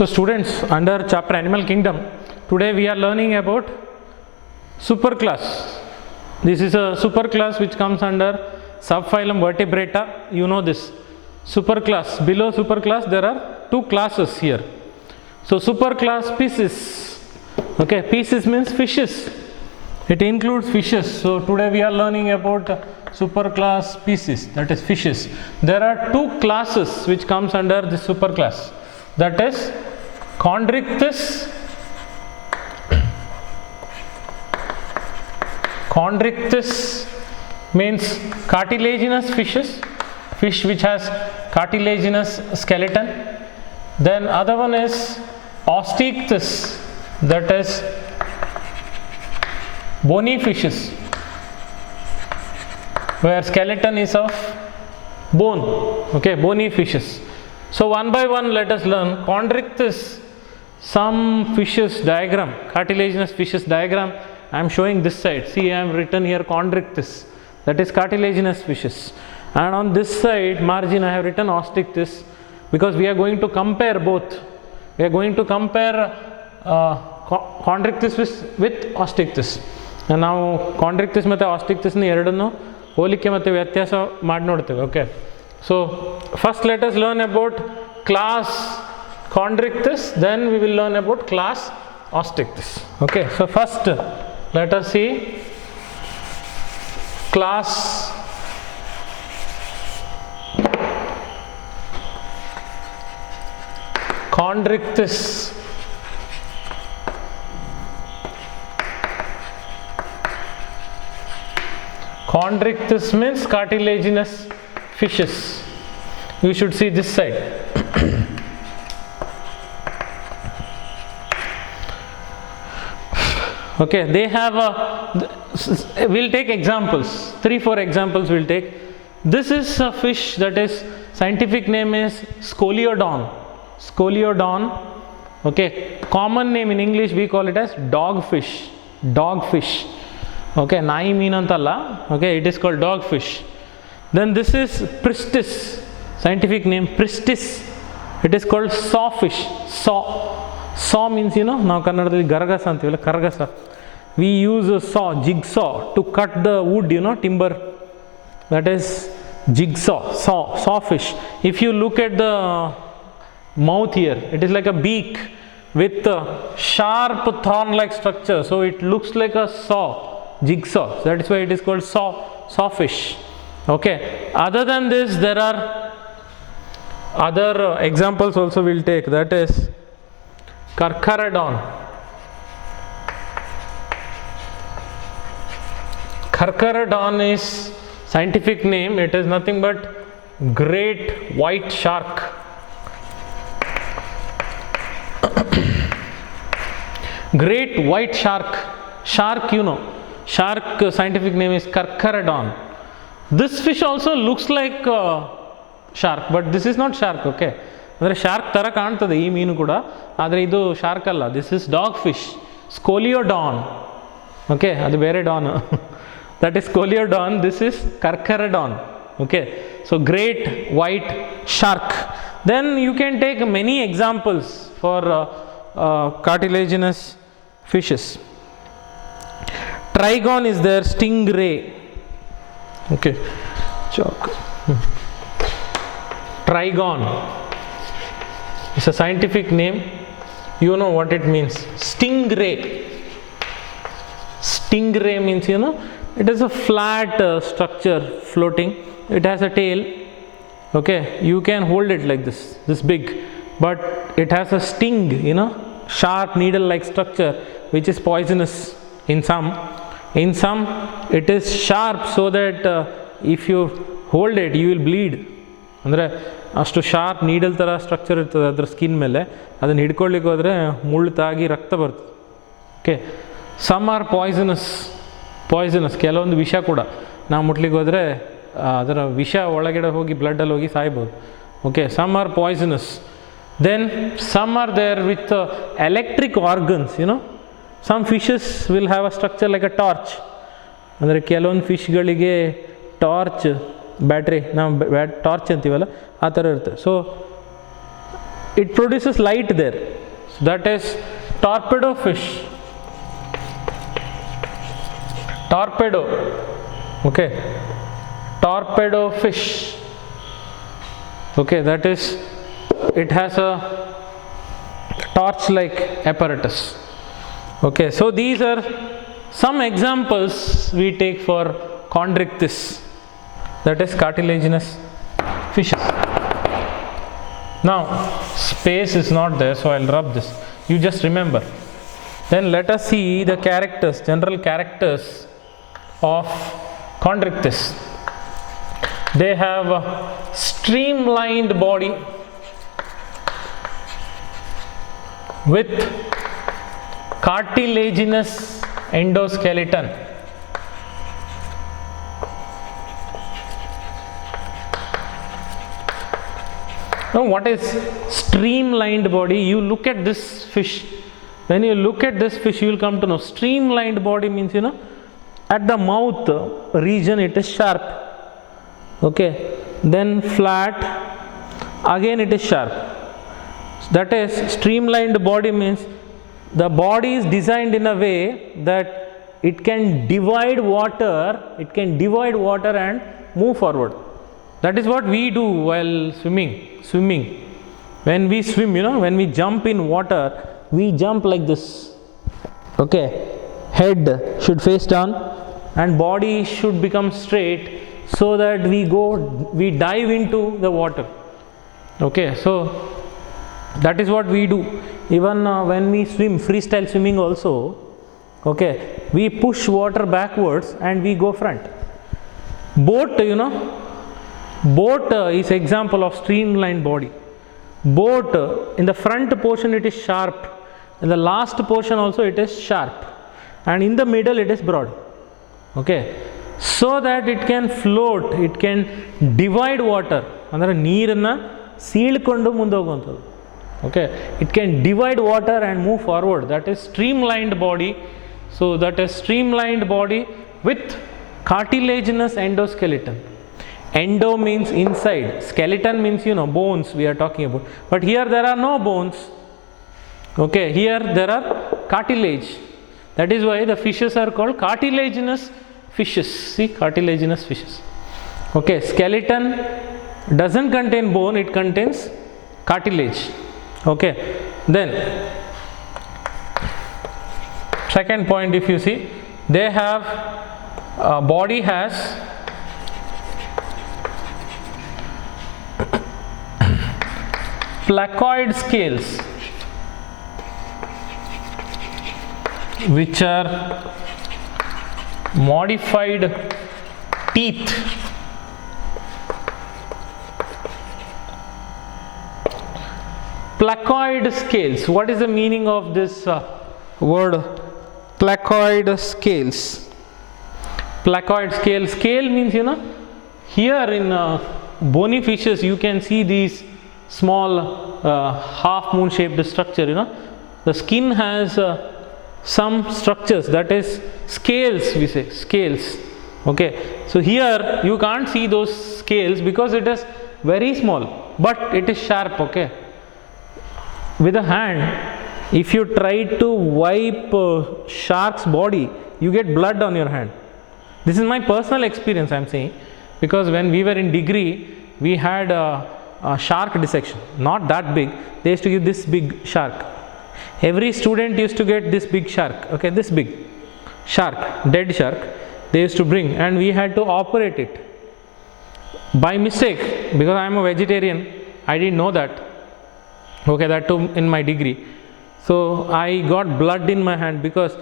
So students, under chapter Animal Kingdom, today we are learning about superclass. This is a superclass which comes under subphylum Vertebrata. You know this. Superclass. Below superclass there are two classes here. So superclass Piscis. Okay, Piscis means fishes. It includes fishes. So today we are learning about superclass Piscis, that is fishes. There are two classes which comes under this superclass. That is Chondrichthyes. Chondrichthyes means cartilaginous fishes, fish which has cartilaginous skeleton. Then other one is Osteichthyes, that is bony fishes, where skeleton is of bone. Okay, bony fishes. So one by one let us learn Chondrichthyes, some fishes diagram, cartilaginous fishes diagram. I am showing this side. See, I am written here Chondrichthyes, that is cartilaginous fishes, and on this side margin I have written Osteichthyes, because we are going to compare both. We are going to compare Chondrichthyes with Osteichthyes. And now Chondrichthyes ಮತ್ತು Osteichthyes ಎರಡನ್ನು ಹೋಲಿಕೆ ಮತ್ತು ವ್ಯತ್ಯಾಸ ಮಾಡಿ ನೋಡ್ತೇವೆ. Okay, so first let us learn about class Chondrichthyes, then we will learn about class Osteichthyes. Okay, so first let us see class Chondrichthyes. Chondrichthyes means cartilaginous fishes. You should see this side. Okay, they have we'll take examples, 3-4 examples we'll take. This is a fish, that is scientific name is Scoliodon. Scoliodon. Okay, common name in English we call it as dogfish. Dogfish. Okay, nayi meen antalla. Okay, it is called dogfish. Then this is Pristis, scientific name Pristis. It is called sawfish. Saw means, you know, now kannadadalli garagasa antivalla, karagasa. We use a saw, jigsaw, to cut the wood, you know, timber. That is jigsaw, sawfish. If you look at the mouth here, it is like a beak with a sharp thorn-like structure. So it looks like a saw, jigsaw. That is why it is called sawfish. Okay. Other than this, there are other examples also we'll take. That is Carcharodon. Carcharodon is scientific name. It is nothing but great white shark. Great white shark. Shark, you know. Shark scientific name is Carcharodon. This fish also looks like shark, but this is not shark. Okay, ಅಂದರೆ shark ಥರ ಕಾಣ್ತದೆ ಈ ಮೀನು ಕೂಡ, ಆದರೆ ಇದು shark ಅಲ್ಲ. This is dog fish, Scoliodon. Okay, ಅದು ಬೇರೆ ಡಾನ್. That is Scoliodon. This is Carcharodon. Okay, so great white shark. Then you can take many examples for cartilaginous fishes. Trigon is there, stingray. Okay, chalk. Trigon is a scientific name. You know what it means. Stingray. Stingray means, you know, it is a flat structure floating. It has a tail. Okay, you can hold it like this big, but it has a sting, you know, sharp needle like structure, which is poisonous in some. In some it is sharp, so that if you hold it you will bleed. ಅಂದರೆ ಅಷ್ಟು sharp needle ಥರ structure ಇರ್ತದೆ ಅದರ skin ಮೇಲೆ. ಅದನ್ನು ಹಿಡ್ಕೊಳ್ಳಿಕ್ಕೆ ಹೋದರೆ ಮುಳ್ಳು ತಾಗಿ ರಕ್ತ ಬರ್ತದೆ. Okay, some are poisonous. ಕೆಲವೊಂದು ವಿಷ ಕೂಡ ನಾವು ಮುಟ್ಲಿಕ್ಕೆ ಹೋದರೆ ಅದರ ವಿಷ ಒಳಗಡೆ ಹೋಗಿ ಬ್ಲಡ್ಡಲ್ಲಿ ಹೋಗಿ ಸಾಯ್ಬೋದು. Okay, some are poisonous. Then some are there with electric organs. You know, some fishes will have a structure like a torch. ಅಂದರೆ ಕೆಲವೊಂದು ಫಿಶ್ಗಳಿಗೆ ಟಾರ್ಚ್, ಬ್ಯಾಟ್ರಿ, ನಾವು ಟಾರ್ಚ್ ಅಂತೀವಲ್ಲ ಆ ಥರ ಇರುತ್ತೆ. So it produces light there. So that is torpedo fish. Torpedo, okay, torpedo fish, okay, that is, it has a torch-like apparatus. Okay, so these are some examples we take for chondrichthyes, that is cartilaginous fishes. Now, space is not there, so I'll rub this. You just remember. Then let us see the characters, general characters of chondrichthyes. They have a streamlined body with cartilaginous endoskeleton. Now, what is streamlined body? You look at this fish. When you look at this fish, you will come to know streamlined body means, at the mouth region it is sharp, okay, then flat, again it is sharp. That is, streamlined body means the body is designed in a way that it can divide water, and move forward. That is what we do while swimming. When we swim, when we jump in water, we jump like this, okay, head should face down and body should become straight, so that we dive into the water, okay. So that is what we do. Even when we swim, freestyle swimming also, okay, we push water backwards and we go front. Boat, boat is example of streamlined body. Boat, in the front portion it is sharp, in the last portion also it is sharp, and in the middle it is broad, okay, so that it can float, it can divide water, ಅಂದರೆ ನೀರನ್ನು ಸೀಳ್ಕೊಂಡು ಮುಂದೆ ಹೋಗುವಂಥದ್ದು, okay, it can divide water and move forward. That is streamlined body. So that is streamlined body with cartilaginous endoskeleton. Endo means inside, skeleton means bones we are talking about, but here there are no bones, okay, here there are cartilage. That is why the fishes are called cartilaginous fishes. See, cartilaginous fishes, okay. Skeleton doesn't contain bone, it contains cartilage, okay. Then second point, if you see, they have body has placoid scales, which are modified teeth. Placoid scales. What is the meaning of this word placoid scales? Placoid scale. Scale means, here in bony fishes you can see these small half moon shaped structure, the skin has some structures, that is scales, we say scales, okay. So here you can't see those scales because it is very small, but it is sharp, okay. With a hand, if you try to wipe shark's body, you get blood on your hand. This is my personal experience I am saying, because when we were in degree, we had a shark dissection, not that big. They used to give this big shark. Every student used to get this big shark, okay, this big shark, dead shark, they used to bring, and we had to operate it. By mistake, because I am a vegetarian, I didn't know that, okay, that too in my degree. So I got blood in my hand because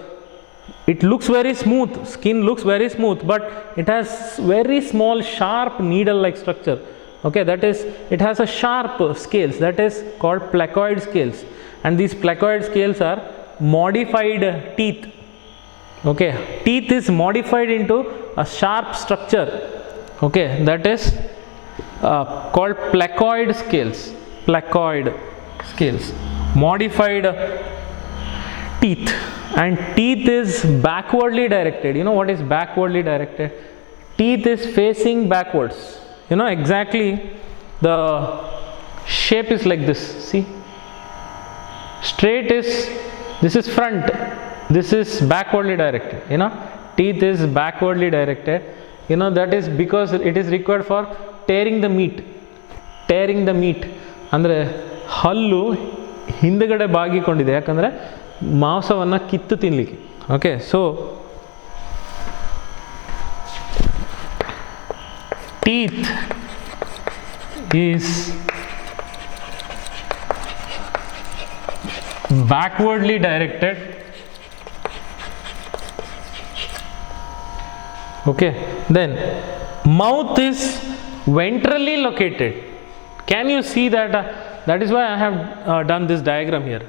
it looks very smooth, skin looks very smooth, but it has very small sharp needle like structure, okay. That is, it has a sharp scales, that is called placoid scales, and these placoid scales are modified teeth, okay. Teeth is modified into a sharp structure, okay, that is called placoid scales. Placoid scales, modified teeth, and teeth is backwardly directed. You know what is backwardly directed? Teeth is facing backwards, exactly the shape is like this, see, Straight is, this is front, this is backwardly directed, teeth is backwardly directed, that is because it is required for tearing the meat. ಅಂದರೆ ಹಲ್ಲು ಹಿಂದಗಡೆ ಬಾಗಿಕೊಂಡಿದೆ, ಯಾಕಂದರೆ ಮಾಂಸವನ್ನು ಕಿತ್ತು ತಿನ್ನಲಿಕ್ಕೆ. Okay, so teeth is backwardly directed. Okay, then mouth is ventrally located. Can you see that? That is why I have done this diagram here.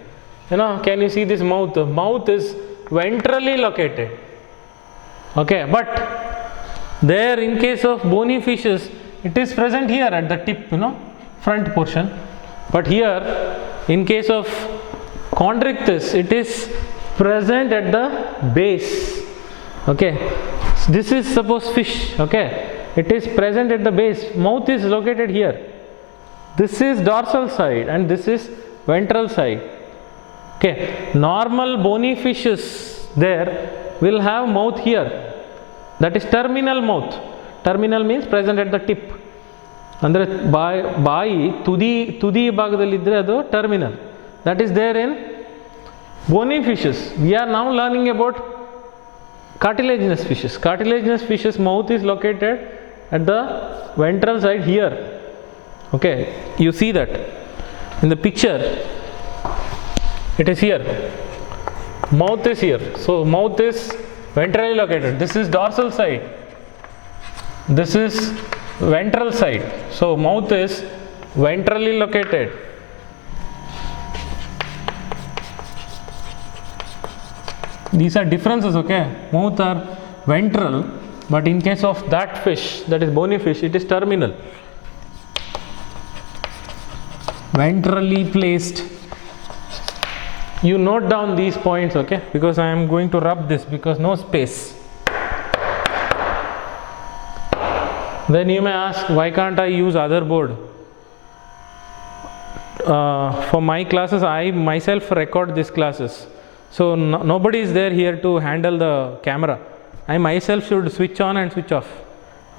Can you see this mouth? Mouth is ventrally located. Okay, but there in case of bony fishes, it is present here at the tip, front portion. But here, in case of Chondrichthyes, it is present at the base. Okay, this is suppose fish. Okay, it is present at the base. Mouth is located here. This is dorsal side and this is ventral side. Okay, normal bony fishes there will have mouth here. That is terminal mouth. Terminal means present at the tip. ಅಂದರೆ ಬಾಯಿ ತುದಿ ಭಾಗದಲ್ಲಿದ್ದರೆ ಅದು terminal. That is there in bony fishes. We are now learning about cartilaginous fishes. Cartilaginous fishes mouth is located at the ventral side here. Okay, you see that in the picture. It is here. Mouth is here. So mouth is ventrally located. This is dorsal side. This is ventral side. So mouth is ventrally located. These are differences, okay? Mouth are ventral, but in case of that fish, that is bony fish, it is terminal. Ventrally placed. You note down these points, okay? Because I am going to rub this because no space. Then you may ask, why can't I use other board? For my classes, I myself record these classes. So nobody is there here to handle the camera. I myself should switch on and switch off.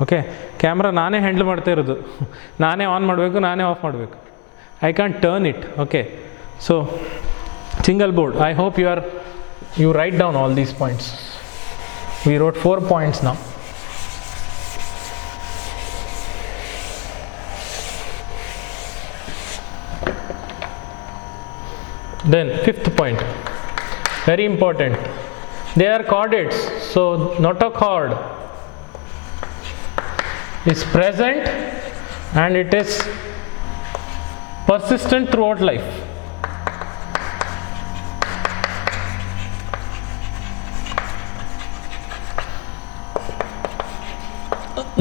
Okay, camera ನಾನೇ handle ಮಾಡ್ತಾ ಇರೋದು, ನಾನೇ on ಮಾಡಬೇಕು, ನಾನೇ of ಮಾಡಬೇಕು. I can't turn it. Okay, so single board. I hope you write down all these points. We wrote 4 points now. Then 5th point, very important. They are chordates. So notochord is present and it is persistent throughout life.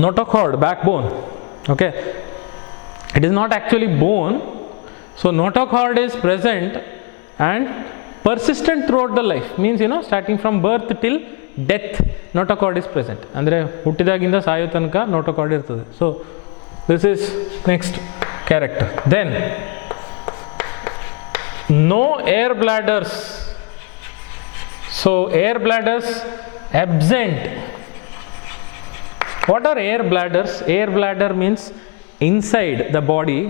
Notochord, backbone. Okay, it is not actually bone. So notochord is present and persistent throughout the life. Means starting from birth till death, notochord is present. ಅಂದರೆ ಹುಟ್ಟಿದಾಗಿಂದ ಸಾಯೋ ತನಕ notochord ಇರ್ತದೆ. So this is next character. Then no air bladders. So air bladders absent. What are air bladders? Air bladder means inside the body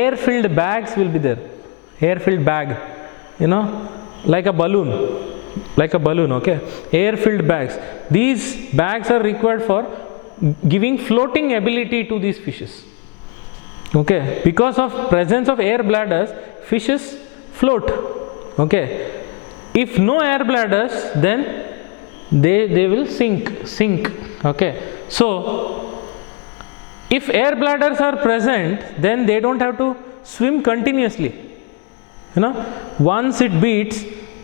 air filled bags will be there. Air filled bag, like a balloon, okay? Air filled bags. These bags are required for giving floating ability to these fishes. Okay, because of presence of air bladders, fishes float. Okay, if no air bladders, then they will sink. Okay, so if air bladders are present, then they don't have to swim continuously. Once it beats,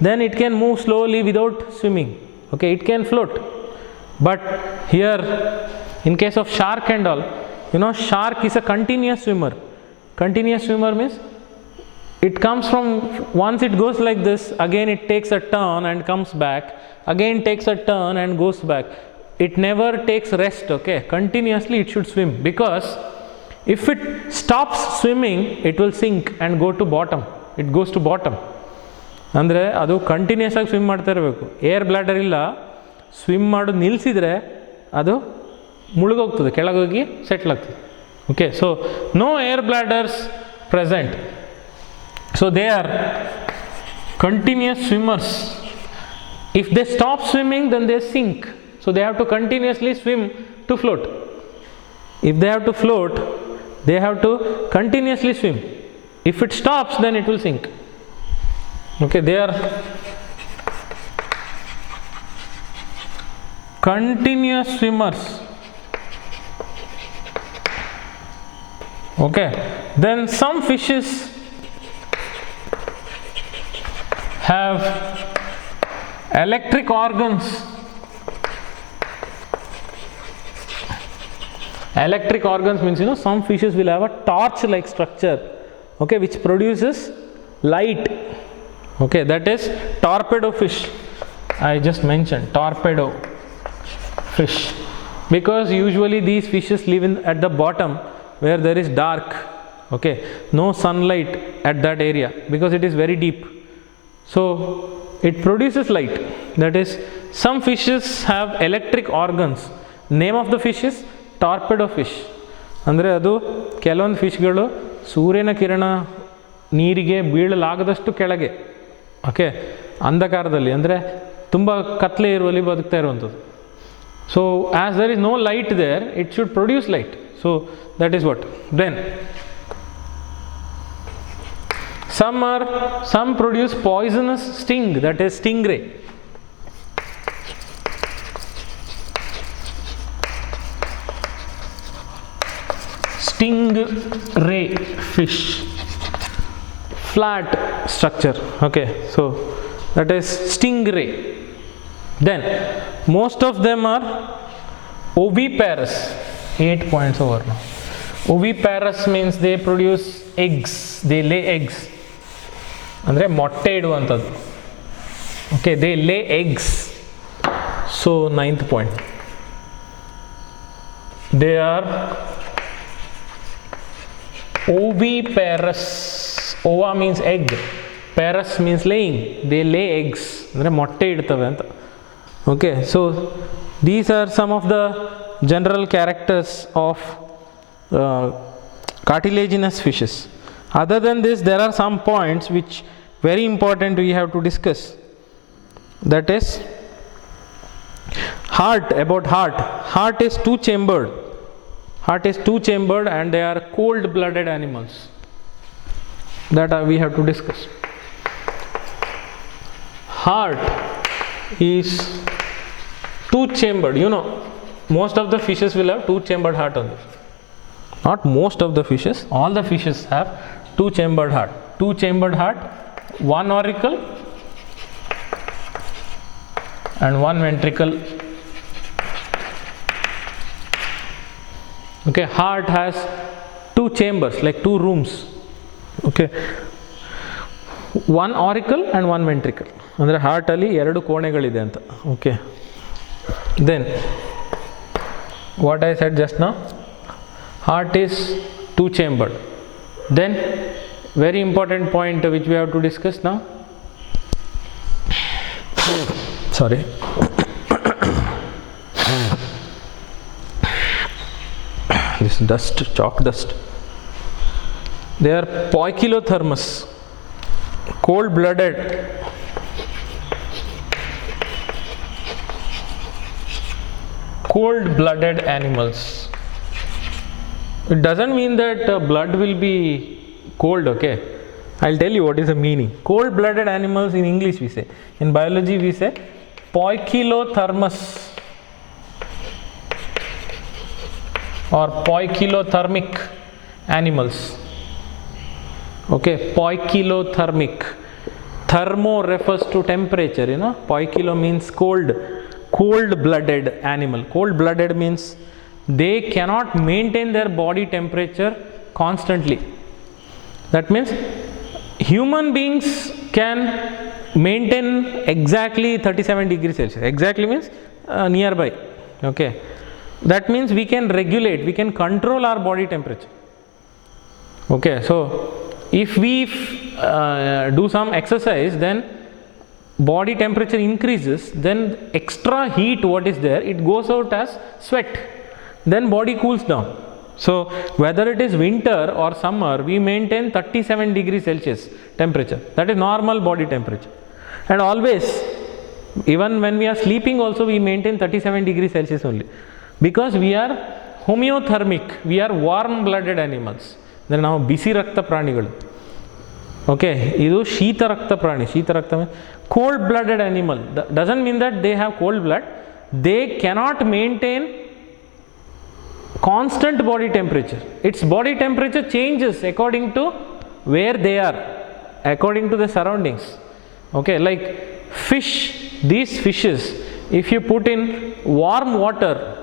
then it can move slowly without swimming. Okay, it can float. But here, in case of shark and all, shark is a continuous swimmer. Continuous swimmer means it comes from, once it goes like this, again it takes a turn and comes back, again takes a turn and goes back. It never takes rest. Okay, continuously it should swim, because if it stops swimming, it will sink and go to bottom. It goes to bottom. ಅಂದರೆ ಅದು continuous ಆಗಿ swim ಮಾಡ್ತಾ ಇರಬೇಕು. Air bladder ಇಲ್ಲ, swim ಮಾಡೋದು ನಿಲ್ಲಿಸಿದರೆ ಅದು ಮುಳುಗೋಗ್ತದೆ, ಕೆಳಗೋಗಿ ಸೆಟ್ಲ್ ಆಗ್ತದೆ. Okay, so no air bladders present. So they are continuous swimmers. If they stop swimming, then they sink. So they have to continuously swim to float. If they have to float, they have to continuously swim. If it stops, then it will sink. Okay, they are continuous swimmers. Okay, then some fishes have electric organs. Electric organs means, some fishes will have a torch like structure, okay, which produces light. Okay, that is torpedo fish. I just mentioned torpedo fish, because usually these fishes live at the bottom where there is dark, okay, no sunlight at that area because it is very deep. So it produces light. That is, some fishes have electric organs. Name of the fish is torpedo fish. ಅಂದರೆ ಅದು ಕೆಲವೊಂದು ಫಿಶ್ಗಳು ಸೂರ್ಯನ ಕಿರಣ ನೀರಿಗೆ ಬೀಳಲಾಗದಷ್ಟು ಕೆಳಗೆ, okay, ಅಂಧಕಾರದಲ್ಲಿ, ಅಂದರೆ ತುಂಬ ಕತ್ಲೆ ಇರುವಲ್ಲಿ ಬದುಕ್ತಾ ಇರುವಂಥದ್ದು. So as there is no light there, it should produce light. So that is what. Then some produce poisonous sting, that is stingray. Stingray fish, flat structure, okay, so that is stingray. Then most of them are oviparous. 8 points over now. Oviparous means they produce eggs, they lay eggs. ಅಂದರೆ ಮೊಟ್ಟೆ ಇಡುವಂಥದ್ದು. Okay, they ಲೇ eggs. So 9th point, they are oviparous. Ova means egg, parous means laying. They lay eggs, ಅಂದರೆ ಮೊಟ್ಟೆ ಇಡ್ತವೆ ಅಂತ. Okay, so these are some of the general characters of cartilaginous fishes. Other than this, there are some points which very important we have to discuss. That is heart. About heart is two chambered. Heart is two chambered and they are cold blooded animals. That we have to discuss. Heart is two chambered. Most of the fishes will have two chambered heart on this. Not most of the fishes, all the fishes have two chambered heart. Two chambered heart, one auricle and one ventricle. Okay, heart has two chambers, like two rooms. Okay, one auricle and one ventricle. ಅಂದರೆ ಹಾರ್ಟಲ್ಲಿ ಎರಡು ಕೋಣೆಗಳಿದೆ ಅಂತ. Okay, then what I said just now, heart is two chambered. Then very important point which we have to discuss now. Sorry. This dust, chalk dust. They are poikilothermous, cold blooded. Cold blooded animals. It doesn't mean that blood will be cold, okay. I'll tell you what is the meaning. Cold blooded animals in English we say. In biology we say poikilothermous or poikilothermic animals. Okay, poikilothermic. Thermo refers to temperature, Poikilo means cold. Cold blooded animal. Cold blooded means they cannot maintain their body temperature constantly. That means human beings can maintain exactly 37 degrees Celsius. Exactly means nearby. Okay, that means we can regulate, we can control our body temperature. Okay, so if we do some exercise, then body temperature increases, then extra heat what is there, it goes out as sweat, then body cools down. So whether it is winter or summer, we maintain 37 degrees Celsius temperature. That is normal body temperature. And always, even when we are sleeping also, we maintain 37 degrees Celsius only, because we are homeothermic, we are warm blooded animals. Then now bisi rakta pranigalu. Okay, idu sheeta rakta prani. Sheeta rakta means cold blooded animal. That doesn't mean that they have cold blood. They cannot maintain constant body temperature. Its body temperature changes according to where they are, according to the surroundings. Okay, like fish, these fishes, if you put in warm water,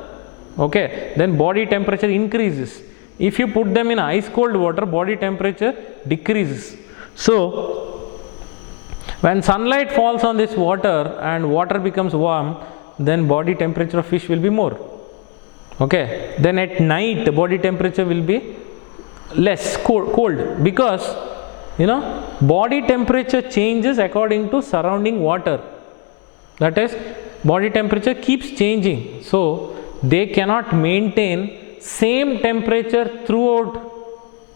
okay, then body temperature increases. If you put them in ice cold water, body temperature decreases. So when sunlight falls on this water and water becomes warm, then body temperature of fish will be more. Okay, then at night the body temperature will be less cold, because body temperature changes according to surrounding water. That is, body temperature keeps changing, so they cannot maintain same temperature throughout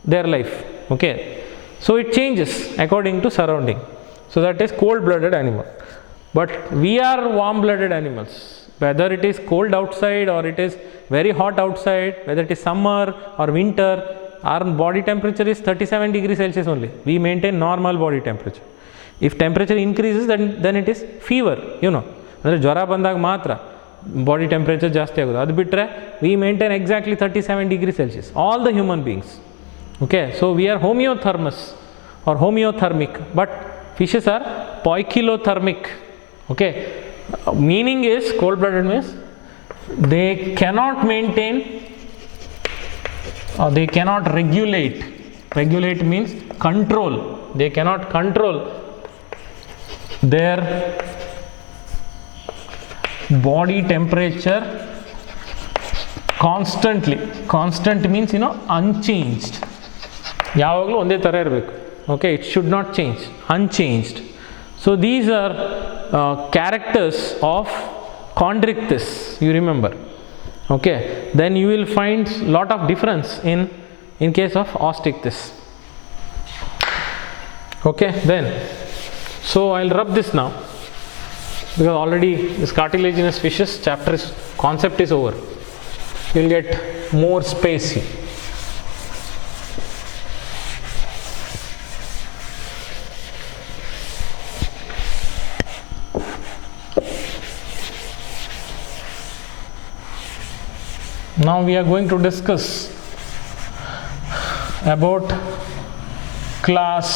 their life. Okay, so it changes according to surrounding. So that is cold blooded animal. But we are warm blooded animals. Whether it is cold outside or it is very hot outside, whether it is summer or winter, our body temperature is 37 degrees Celsius only. We maintain normal body temperature. If temperature increases, then it is fever. ಅಂದರೆ ಜ್ವರ ಬಂದಾಗ ಮಾತ್ರ body temperature ಜಾಸ್ತಿ ಆಗೋದು. ಅದು ಬಿಟ್ಟರೆ we maintain exactly 37 degree Celsius, all the human beings. Okay, so we are homeothermous or homeothermic, but fishes are poikilothermic. Okay, meaning is cold blooded means they cannot maintain or they cannot regulate. Regulate means control. They cannot control their body temperature constantly. Constant means unchanged. ಯಾವಾಗಲೂ ಒಂದೇ ಥರ ಇರಬೇಕು. Okay, it should not change, unchanged. So these are characters of chondrichthyes, you remember. Okay, then you will find lot of difference in case of osteichthyes. Okay, then so I'll rub this now, because already this cartilaginous fishes chapter concept is over. You'll get more space here. Now we are going to discuss about class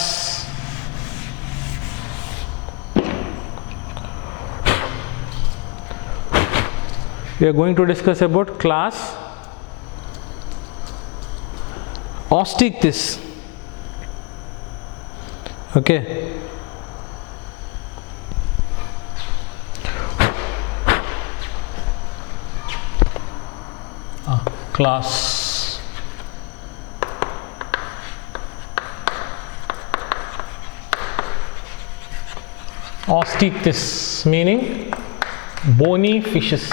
osteichthyes. Okay, class osteichthyes, meaning bony fishes.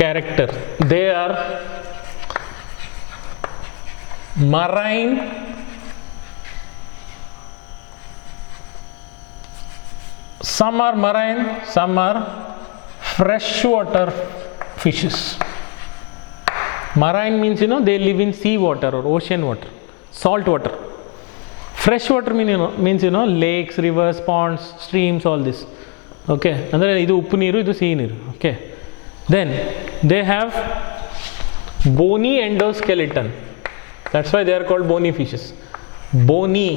Character: they are marine some are marine, some are freshwater fishes. Marine means they live in sea water or ocean water, salt water. Freshwater means lakes, rivers, ponds, streams, all this. Okay, andre idu uppu neeru, idu sea neeru. Okay, then they have bony endoskeleton. That's why they are called bony fishes. Bony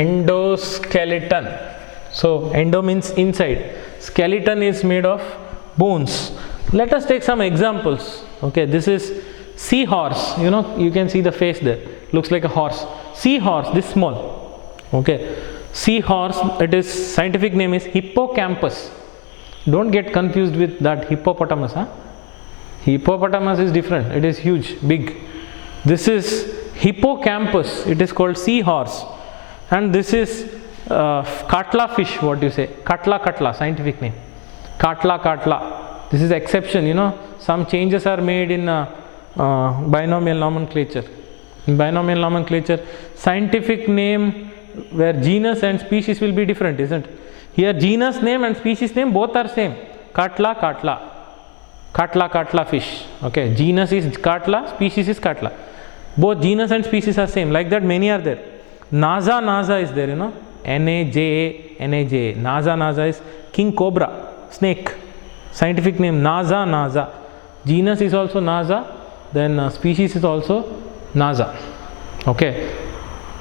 endoskeleton. So endo means inside, skeleton is made of bones. Let us take some examples. Okay, this is seahorse. You can see the face there, looks like a horse. Seahorse, this small. Okay, seahorse, it is scientific name is hippocampus. Don't get confused with that hippopotamus. Hippopotamus is different, it is huge, big. This is hippocampus, it is called seahorse. And this is katla fish, what do you say? Katla, scientific name. Katla. This is exception, you know, some changes are made in binomial nomenclature. In binomial nomenclature, scientific name where genus and species will be different, isn't it? Here genus name and species name both are same. Katla fish. Okay, genus is Katla, species is Katla. Both genus and species are same. Like that many are there. Naja is there, you know. Naja. Naja is king cobra, snake. Scientific name Naja. Genus is also Naja. Then species is also Naja. Okay.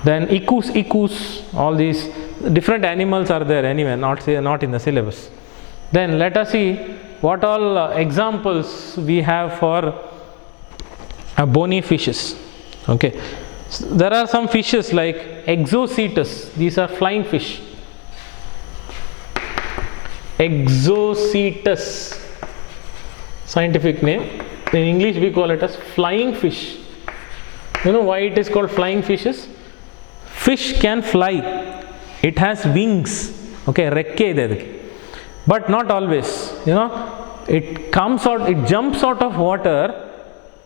Then icus, all these different animals are there anyway, not in the syllabus. Then let us see what all examples we have for bony fishes. Okay. So there are some fishes like Exocetus. These are flying fish. Exocetus, scientific name. In English we call it as flying fish. You know why it is called flying fishes? Fish can fly. It has wings. Okay, rekke. But not always. You know, it jumps out of water.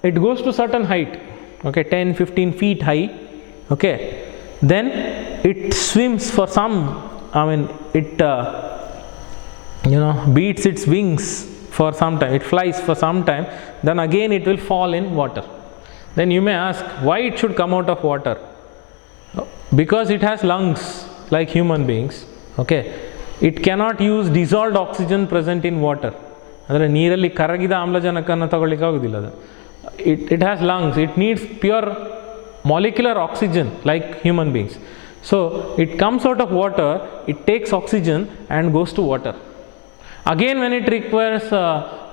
It goes to certain height. Okay, 10, 15 feet high. Okay, then it swims for some. It beats its wings for some time. It flies for some time. Then again it will fall in water. Then you may ask why it should come out of water. Because it has lungs like human beings. Okay, it cannot use dissolved oxygen present in water. It has lungs. It needs pure molecular oxygen like human beings. So it comes out of water, it takes oxygen and goes to water. Again when it requires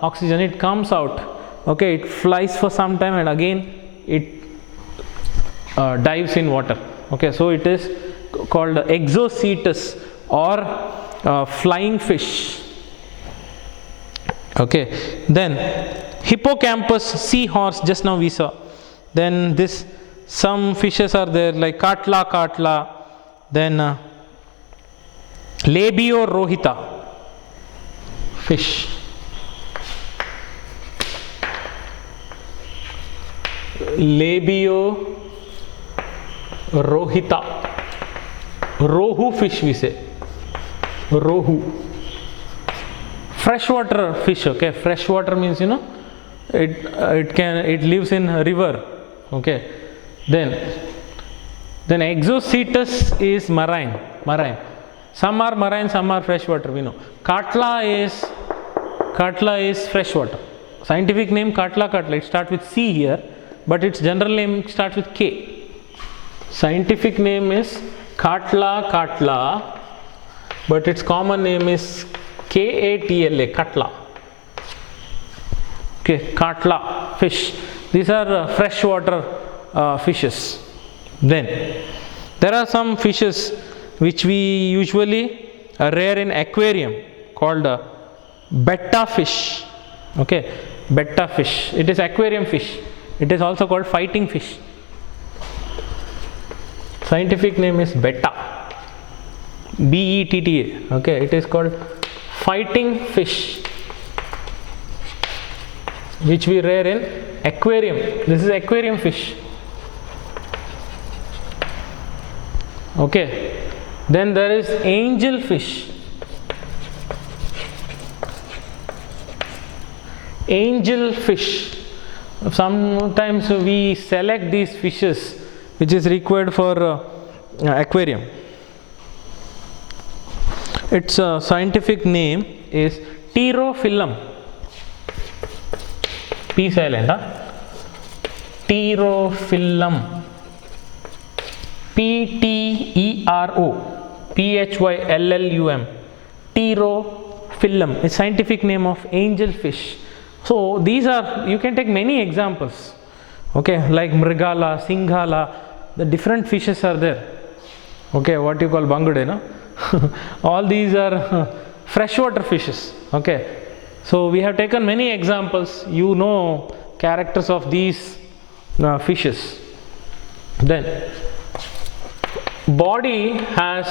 oxygen, it comes out. Okay, it flies for some time and again it dives in water. Okay, so it is called Exocetus or flying fish. Okay, then hippocampus, seahorse, just now we saw. Then some fishes are there like Katla, then Labiorohita fish. Labiorohita, Rohu fish we say. Rohu. Freshwater fish. Okay, freshwater means it lives in a river. Okay, then Exocetus is marine. Some are marine, some are freshwater, we know. Katla is freshwater. Scientific name Katla. It starts with C here, but its general name starts with K. Scientific name is Katla, but its common name is Katla, Katla. Okay, Katla fish. These are freshwater fishes. Then there are some fishes which we usually rear in aquarium called betta fish. Okay, betta fish. It is aquarium fish. It is also called fighting fish. Scientific name is betta. Betta. Okay, it is called fighting fish, which we rear in aquarium. This is aquarium fish. Okay, then there is angel fish. Angel fish. Sometimes we select these fishes which is required for aquarium. Its scientific name is Pterophyllum. P silent. Pterophyllum. Pterophyllum. Pterophyllum is scientific name of angel fish. So these are, you can take many examples. Okay, like Mrigala, Singhala, the different fishes are there. Okay, what you call Bangude, no? All these are freshwater fishes. Okay, So we have taken many examples. You know characters of these fishes. Then body has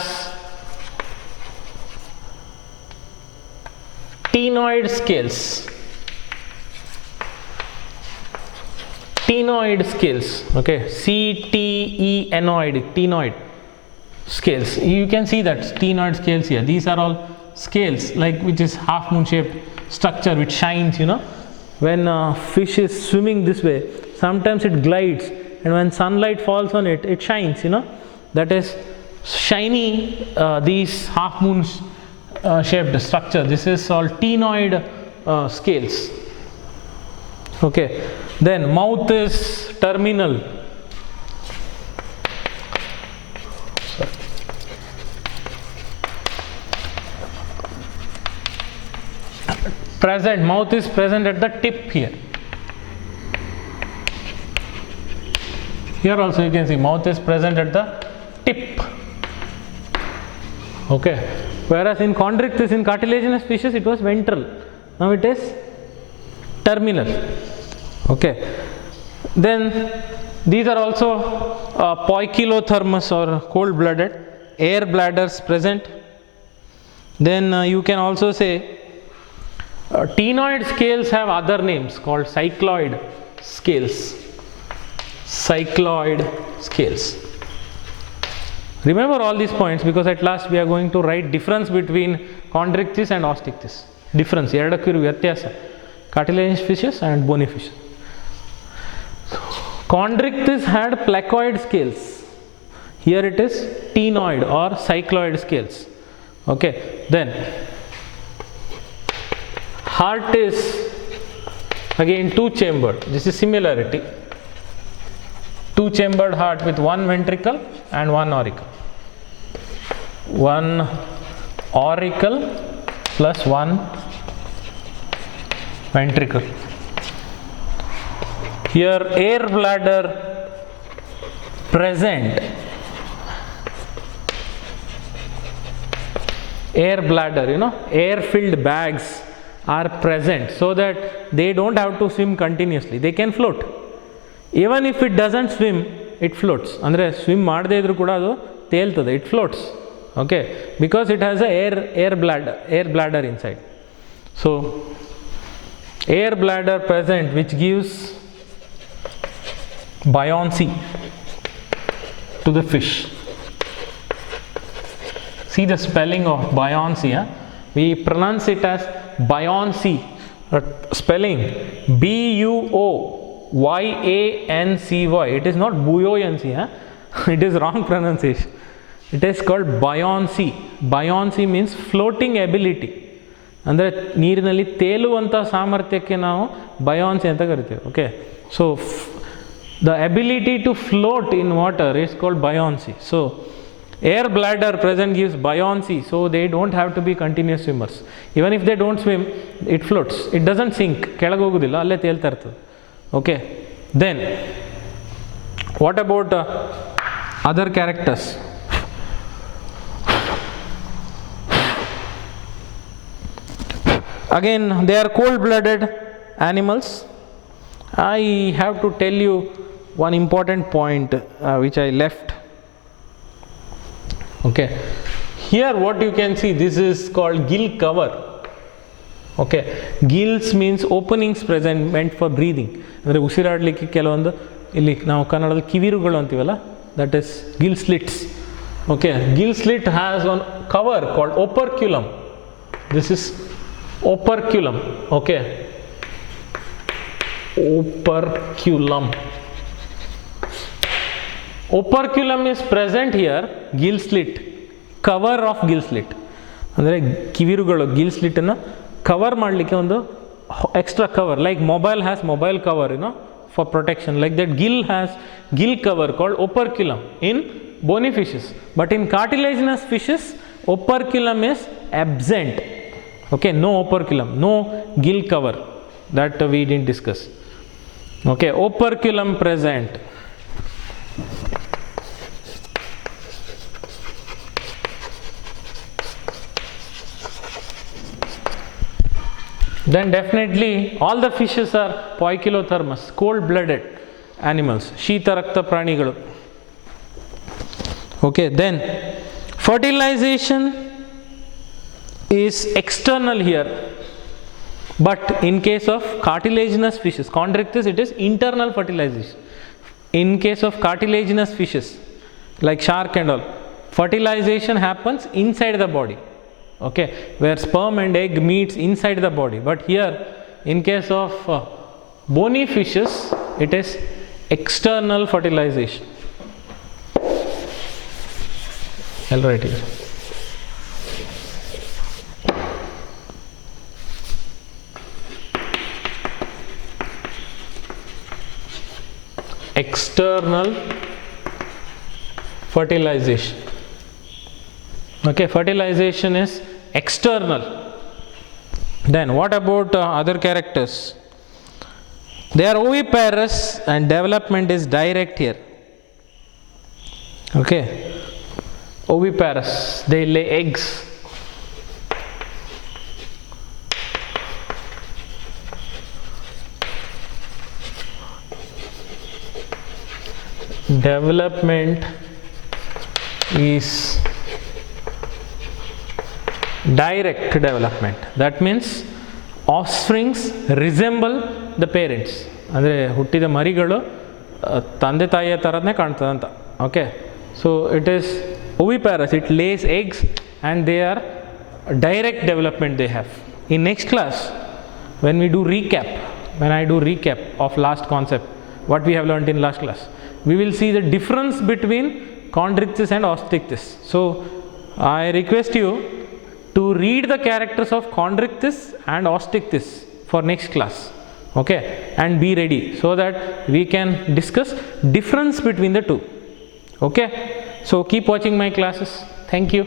ctenoid scales. Ctenoid scales, okay, ctenoid, ctenoid scales. You can see that ctenoid scales here. These are all scales, like which is half moon shaped structure which shines, you know. When a fish is swimming this way, sometimes it glides, and when sunlight falls on it, it shines, you know. That is shiny, these half moon shaped structure. This is all ctenoid scales. Okay. Then mouth is terminal. Present, mouth is present at the tip here. Here also you can see mouth is present at the tip. Okay. Whereas in chondrichthyes, in cartilaginous fishes, it was ventral. Now it is terminal. Okay. Then these are also poikilothermus or cold-blooded, air bladders present. Then you can also say ctenoid scales have other names called cycloid scales. Cycloid scales. Remember all these points, because at last we are going to write difference between chondrichthyes and osteichthyes. Difference, ಎರಡಕ್ಕಿರುವ ವ್ಯತ್ಯಾಸ, cartilaginous fishes and bony fishes. Chondrichthyes had placoid scales. Here it is ctenoid or cycloid scales. Okay. Then heart is again two-chambered. This is similarity. Two-chambered heart with one ventricle and one auricle. One auricle plus one ventricle. Here air bladder present. Air bladder, you know, air filled bags are present so that they don't have to swim continuously. They can float. Even if it doesn't swim, it floats. Andre swim ಮಾಡದೇ ಇದ್ರೂ ಕೂಡ ಅದು ತೇಲ್ತದೆ, it floats. Okay, because it has a air bladder inside. So air bladder present, which gives buoyancy to the fish. See the spelling of buoyancy. We pronounce it as buoyancy. Spelling B-U-O-Y-A-N-C-Y. It is not buoyancy. It is wrong pronunciation. It is called buoyancy. Buoyancy means floating ability. ಅಂದರೆ ನೀರಿನಲ್ಲಿ ತೇಲುವಂಥ ಸಾಮರ್ಥ್ಯಕ್ಕೆ ನಾವು buoyancy ಅಂತ ಕರಿತೀವಿ. Okay, so the ability to float in water is called buoyancy. So air bladder present gives buoyancy, so they don't have to be continuous swimmers. Even if they don't swim, it floats. It doesn't sink. ಕೆಳಗೆ ಹೋಗೋದಿಲ್ಲ, ಅಲ್ಲೇ ತೇಲ್ತಾ ಇರ್ತದೆ. Okay. Then what about other characters? Again, they are cold-blooded animals. I have to tell you one important point which I left. Okay, here what you can see, this is called gill cover. Okay, gills means openings present meant for breathing. ಅಂದರೆ ಉಸಿರಾಡಲಿಕ್ಕೆ ಕೆಲವೊಂದು ಇಲ್ಲಿ ನಾವು ಕನ್ನಡದಲ್ಲಿ ಕಿವಿರುಗಳು ಅಂತೀವಲ್ಲ, that is gill slits. Okay, gill slit has one cover called operculum. This is operculum. Okay, operculum. Operculum is present here, gill slit, cover of gill slit. ಅಂದರೆ ಕಿವಿರುಗಳು gill slit ಅನ್ನು cover ಮಾಡಲಿಕ್ಕೆ ಒಂದು extra cover, like mobile has mobile cover, you know, for protection. Like that, gill has gill cover called operculum in bony fishes. But in cartilaginous fishes, operculum is absent. Okay, no operculum, no gill cover. That we didn't discuss. Okay, operculum present. Then definitely all the fishes are poikilothermous, cold-blooded animals, ಶೀತರಕ್ತ ಪ್ರಾಣಿಗಳು. Okay, then fertilization is external here, but in case of cartilaginous fishes, chondrichthyes, it is internal fertilization. In case of cartilaginous fishes like shark and all, fertilization happens inside the body, okay, where sperm and egg meets inside the body. But here in case of bony fishes, it is external fertilization. I'll write here. External fertilization. Okay, fertilization is external. Then what about other characters? They are oviparous and development is direct here. Okay, oviparous, they lay eggs. Development is direct development. That means offsprings resemble the parents. ಅಂದರೆ ಹುಟ್ಟಿದ ಮರಿಗಳು ತಂದೆ ತಾಯಿಯ ಥರನೇ ಕಾಣ್ತದೆ ಅಂತ. Okay, so it is oviparous, it lays eggs and they are direct development they have. In next class, when I do recap of last concept, what we have learnt in last class, we will see the difference between chondrichthyes and osteichthyes. So I request you to read the characters of chondrichthyes and osteichthyes for next class, okay, and be ready so that we can discuss difference between the two. Okay, so keep watching my classes. Thank you.